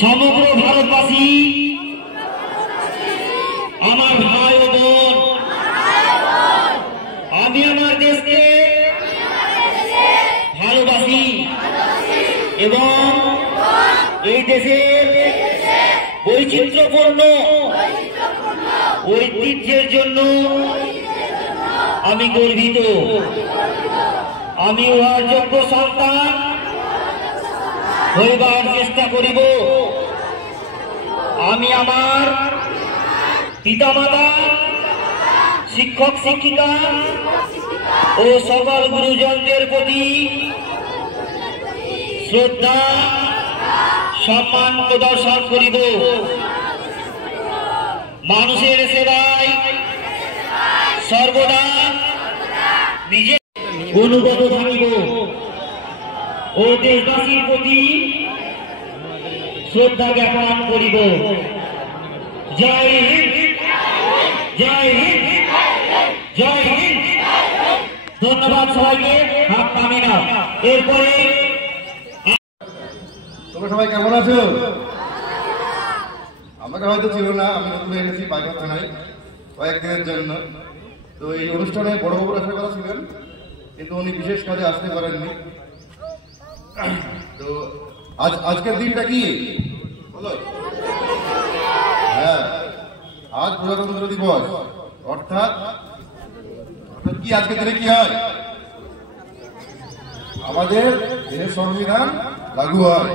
সমগ্র ভারতবাসী আমার ভাই ও বোন, আমি আমার দেশকে ভালোবাসি এবং এই দেশের বৈচিত্র্যপূর্ণ ঐতিহ্যের জন্য আমি গর্বিত। আমি উহার যোগ্য সন্তান হইবার চেষ্টা করিব। আমি আমার পিতামাতা, শিক্ষক শিক্ষিকা ও সকল গুরুজনদের প্রতি শ্রদ্ধা সম্মান প্রদর্শন করিব। মানুষের সেবায় সর্বদা নিজে অনুগত থাকিব ও দেশবাসীর প্রতি শ্রদ্ধা জ্ঞাপন করিব। জয় হিন্দ, জয় হিন্দ, জয় হিন্দ। ধন্যবাদ সবাইকে। হাত নামে না। এরপরে তোমরা সবাই কেমন আছো? আমাকে হয়তো ছিল না, আমি নতুন এনেছি বাইপাস থানায় কয়েকদিনের জন্য। তো এই অনুষ্ঠানে বড়বাবুর আসার কথা ছিলেন, কিন্তু উনি বিশেষ কাজে আসতে পারেননি। তো আজকের দিনটা কি বলো? হ্যাঁ, আজ প্রজাতন্ত্র দিবস। অর্থাৎ কি আজকের দিনে কি হয়? আমাদের দেশের সংবিধান লাগু হয়।